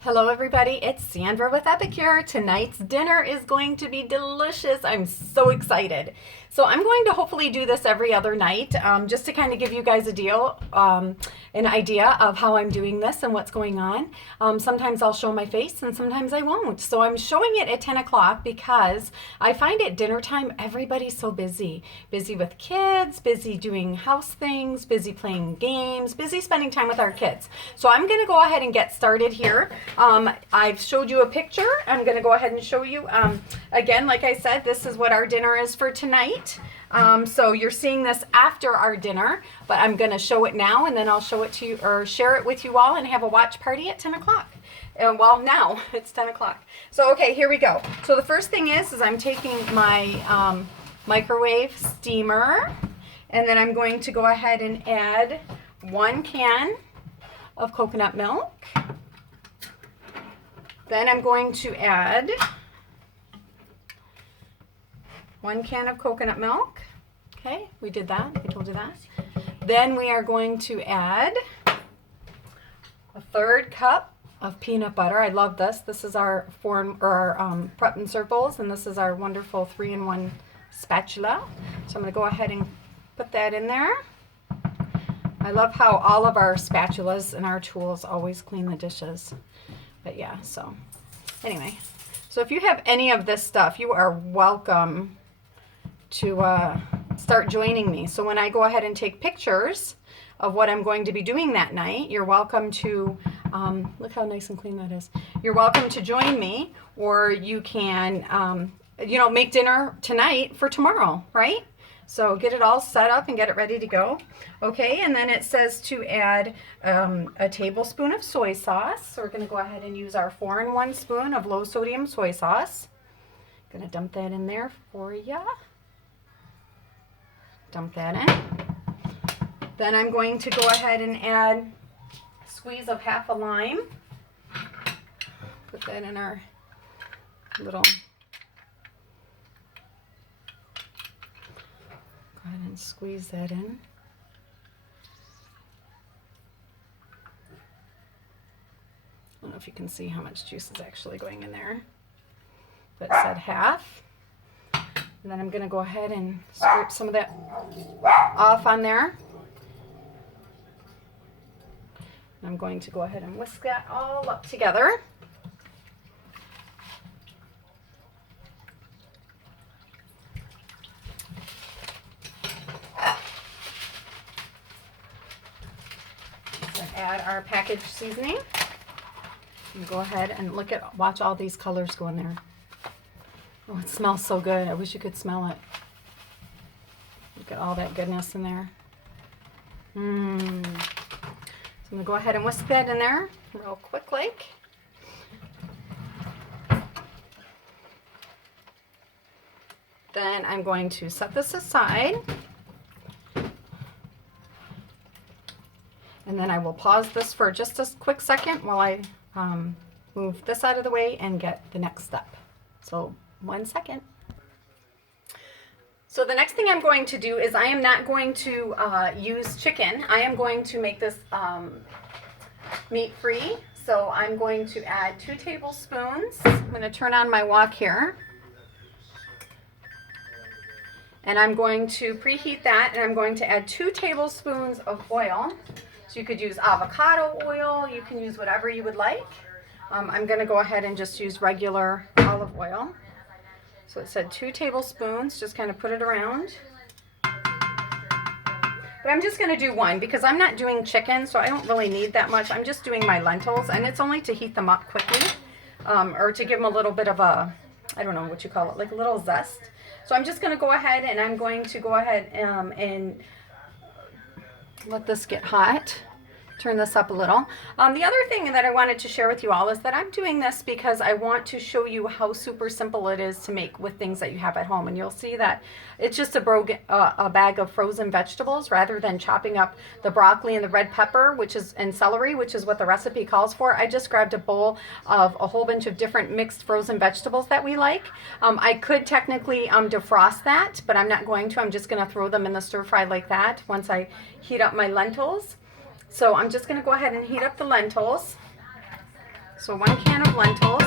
Hello everybody, it's Sandra with Epicure. Tonight's dinner is going to be delicious. I'm so excited. So I'm going to hopefully do this every other night, just to kind of give you guys an idea of how I'm doing this and what's going on. Sometimes I'll show my face and sometimes I won't. So I'm showing it at 10 o'clock because I find at dinner time everybody's so busy. Busy with kids, busy doing house things, busy playing games, busy spending time with our kids. So I'm going to go ahead and get started here. I've showed you a picture. I'm going to go ahead and show you. Again, like I said, this is what our dinner is for tonight. So you're seeing this after our dinner, but I'm going to show it now and then I'll show it to you or share it with you all and have a watch party at 10 o'clock. Well, now it's 10 o'clock. So, okay, here we go. So the first thing is I'm taking my microwave steamer and then I'm going to go ahead and add 1 can of coconut milk. Then I'm going to add 1 can of coconut milk. Okay, we did that. I told you that. Then we are going to add a 1/3 cup of peanut butter. I love this. This is our prep and serve bowls, and this is our wonderful 3-in-1 spatula. So I'm going to go ahead and put that in there. I love how all of our spatulas and our tools always clean the dishes. But yeah, so anyway, so if you have any of this stuff, you are welcome to start joining me. So when I go ahead and take pictures of what I'm going to be doing that night, you're welcome to, look how nice and clean that is. You're welcome to join me, or you can, make dinner tonight for tomorrow, right? So get it all set up and get it ready to go. Okay, and then it says to add a tablespoon of soy sauce. So we're going to go ahead and use our 4-in-1 spoon of low sodium soy sauce. Going to dump that in there for you. Dump that in. Then I'm going to go ahead and add a squeeze of half a lime. Put that in our little... Go ahead and squeeze that in. I don't know if you can see how much juice is actually going in there, but it said half. And then I'm going to go ahead and scrape some of that off on there. And I'm going to go ahead and whisk that all up together. Add our packaged seasoning. And go ahead and watch all these colors go in there. Oh, it smells so good. I wish you could smell it. Look at all that goodness in there. So I'm gonna go ahead and whisk that in there real quick like. Then I'm going to set this aside. And then I will pause this for just a quick second while I move this out of the way and get the next step. So 1 second. So the next thing I'm going to do is I am not going to use chicken. I am going to make this meat-free. So I'm going to add 2 tablespoons. I'm going to turn on my wok here. And I'm going to preheat that, and I'm going to add 2 tablespoons of oil. So you could use avocado oil, you can use whatever you would like. I'm going to go ahead and just use regular olive oil. So it said 2 tablespoons, just kind of put it around. But I'm just going to do 1 because I'm not doing chicken, so I don't really need that much. I'm just doing my lentils, and it's only to heat them up quickly, or to give them a little bit of a, I don't know what you call it, like a little zest. So I'm just going to go ahead and I'm going to go ahead and let this get hot. Turn this up a little. The other thing that I wanted to share with you all is that I'm doing this because I want to show you how super simple it is to make with things that you have at home. And you'll see that it's just a bag of frozen vegetables rather than chopping up the broccoli and the red pepper, and celery, which is what the recipe calls for. I just grabbed a bowl of a whole bunch of different mixed frozen vegetables that we like. I could technically defrost that, but I'm not going to. I'm just going to throw them in the stir fry like that once I heat up my lentils. So I'm just going to go ahead and heat up the lentils. So 1 can of lentils.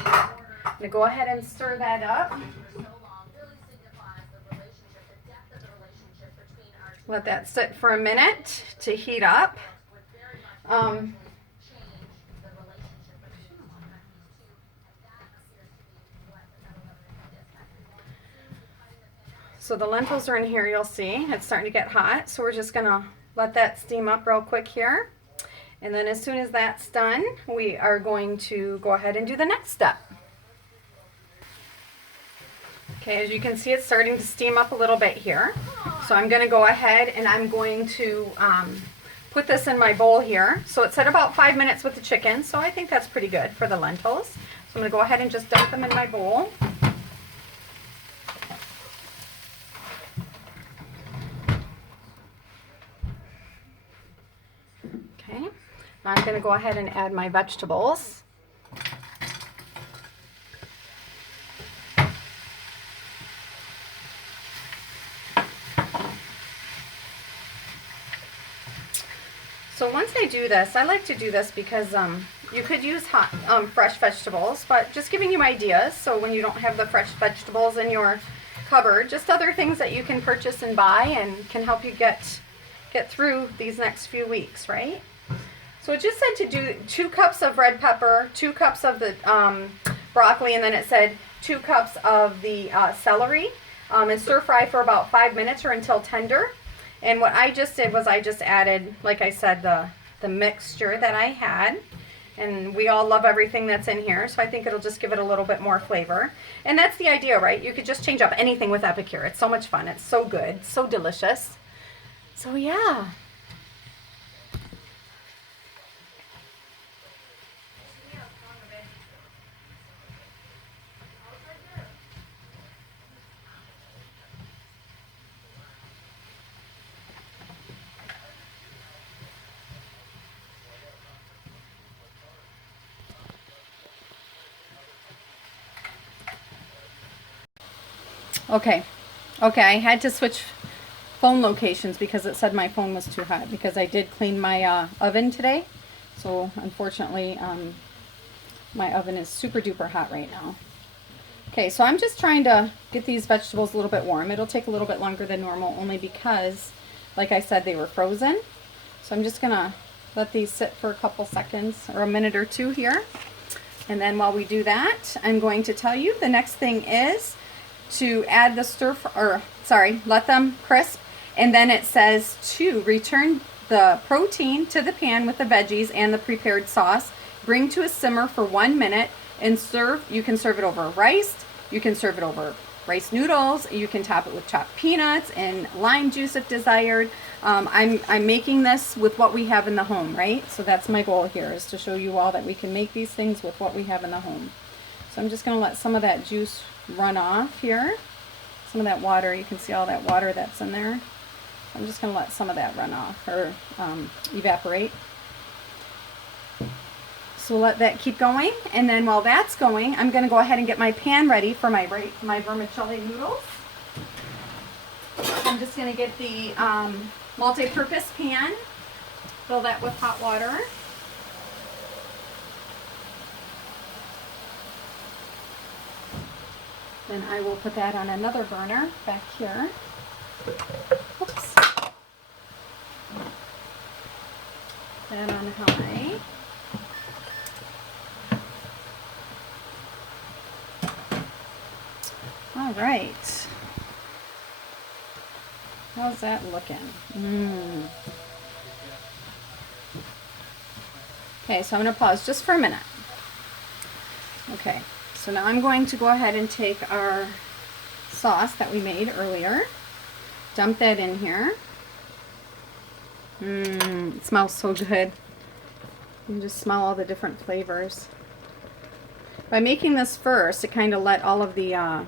I'm going to go ahead and stir that up. Let that sit for a minute to heat up. So the lentils are in here, you'll see. It's starting to get hot, so we're just going to let that steam up real quick here. And then as soon as that's done, we are going to go ahead and do the next step. Okay, as you can see, it's starting to steam up a little bit here. So I'm going to go ahead and I'm going to put this in my bowl here. So it said about 5 minutes with the chicken, so I think that's pretty good for the lentils. So I'm going to go ahead and just dump them in my bowl. Okay, now I'm going to go ahead and add my vegetables. So once I do this, I like to do this because you could use hot, fresh vegetables, but just giving you ideas. So when you don't have the fresh vegetables in your cupboard, just other things that you can purchase and buy and can help you get through these next few weeks, right? So it just said to do 2 cups of red pepper, 2 cups of the broccoli, and then it said 2 cups of the celery, and stir fry for about 5 minutes or until tender. And what I just did was I just added, like I said, the mixture that I had. And we all love everything that's in here, so I think it'll just give it a little bit more flavor. And that's the idea, right? You could just change up anything with Epicure. It's so much fun. It's so good, so delicious. So yeah. Okay, I had to switch phone locations because it said my phone was too hot because I did clean my oven today. So unfortunately, my oven is super duper hot right now. Okay, so I'm just trying to get these vegetables a little bit warm. It'll take a little bit longer than normal only because, like I said, they were frozen. So I'm just gonna let these sit for a couple seconds or a minute or two here. And then while we do that, I'm going to tell you the next thing is to add the let them crisp, and then it says to return the protein to the pan with the veggies and the prepared sauce, bring to a simmer for 1 minute, and serve. You can serve it over rice, you can serve it over rice noodles, you can top it with chopped peanuts and lime juice if desired. I'm making this with what we have in the home, right? So that's my goal here, is to show you all that we can make these things with what we have in the home. So I'm just going to let some of that juice run off here. Some of that water, you can see all that water that's in there. I'm just going to let some of that run off or evaporate. So we'll let that keep going, and then while that's going, I'm going to go ahead and get my pan ready for my vermicelli noodles. I'm just going to get the multi-purpose pan, fill that with hot water. Then I will put that on another burner back here. Oops. That on high. All right. How's that looking? Okay, so I'm going to pause just for a minute. Okay. So now I'm going to go ahead and take our sauce that we made earlier, dump that in here. It smells so good. You can just smell all the different flavors. By making this first, it kind of let all of the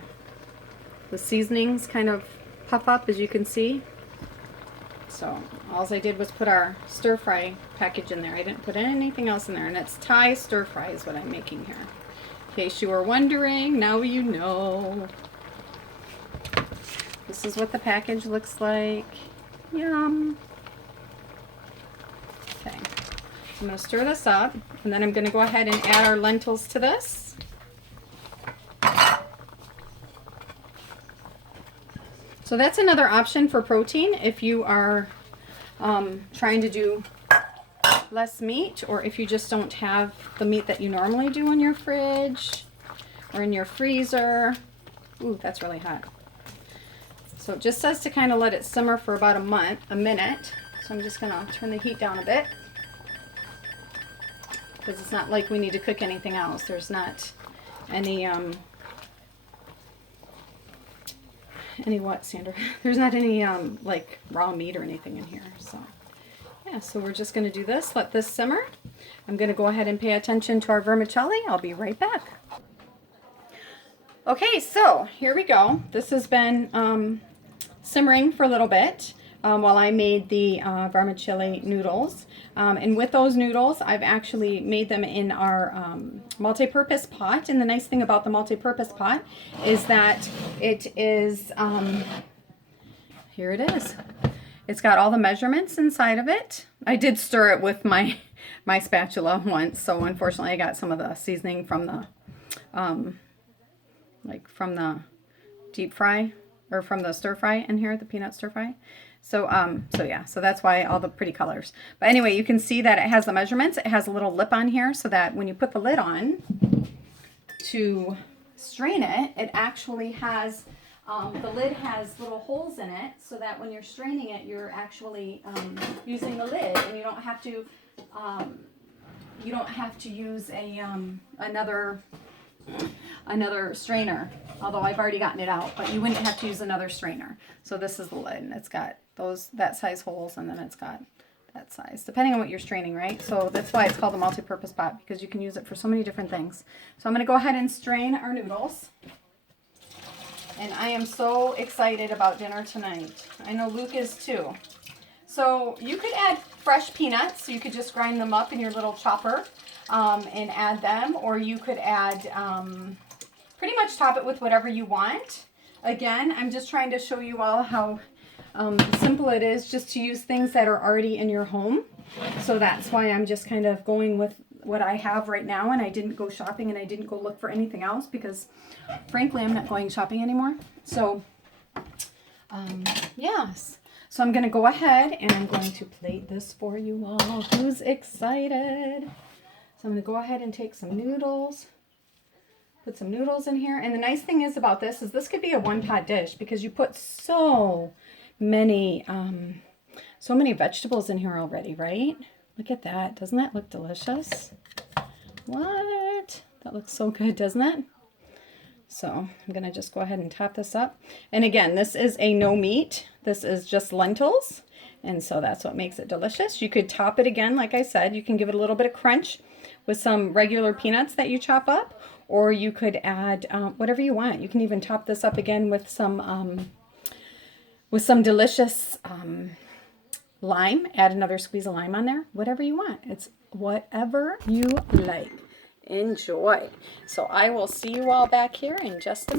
seasonings kind of puff up, as you can see. So all I did was put our stir-fry package in there. I didn't put anything else in there, and it's Thai stir-fry is what I'm making here. In case you were wondering, now you know. This is what the package looks like. Yum. Okay. I'm going to stir this up, and then I'm going to go ahead and add our lentils to this. So that's another option for protein if you are trying to do less meat, or if you just don't have the meat that you normally do in your fridge or in your freezer. Ooh, that's really hot. So it just says to kind of let it simmer for about a minute. So I'm just going to turn the heat down a bit, because it's not like we need to cook anything else. There's not any what, Sandra? There's not any like raw meat or anything in here. So yeah, so we're just going to do this, let this simmer. I'm going to go ahead and pay attention to our vermicelli. I'll be right back. Okay, so here we go. This has been simmering for a little bit while I made the vermicelli noodles. And with those noodles, I've actually made them in our multi-purpose pot. And the nice thing about the multi-purpose pot is that it is, here it is. It's got all the measurements inside of it. I did stir it with my spatula once, so unfortunately I got some of the seasoning from the, from the deep fry, or from the stir fry in here, the peanut stir fry. So yeah, so that's why all the pretty colors. But anyway, you can see that it has the measurements. It has a little lip on here so that when you put the lid on to strain it, it actually has, the lid has little holes in it so that when you're straining it, you're actually using the lid, and you don't have to use a another strainer, although I've already gotten it out, but you wouldn't have to use another strainer. So this is the lid, and it's got that size holes, and then it's got that size, depending on what you're straining, right? So that's why it's called the multi-purpose pot, because you can use it for so many different things. So I'm going to go ahead and strain our noodles, and I am so excited about dinner tonight. I know Luke is too. So you could add fresh peanuts, so you could just grind them up in your little chopper and add them, or you could add, pretty much top it with whatever you want. Again, I'm just trying to show you all how simple it is just to use things that are already in your home. So that's why I'm just kind of going with what I have right now, and I didn't go shopping and I didn't go look for anything else because frankly I'm not going shopping anymore. So yes, so I'm going to go ahead and I'm going to plate this for you all. Who's excited? So I'm going to go ahead and take some noodles, put some noodles in here. And the nice thing is about this is this could be a one-pot dish because you put so many vegetables in here already, right? Look at that. Doesn't that look delicious? What? That looks so good, doesn't it? So I'm going to just go ahead and top this up. And again, this is a no meat. This is just lentils. And so that's what makes it delicious. You could top it again, like I said. You can give it a little bit of crunch with some regular peanuts that you chop up. Or you could add whatever you want. You can even top this up again with some delicious lime. Add another squeeze of lime on there. Whatever you want. It's whatever you like. Enjoy. So I will see you all back here in just a minute.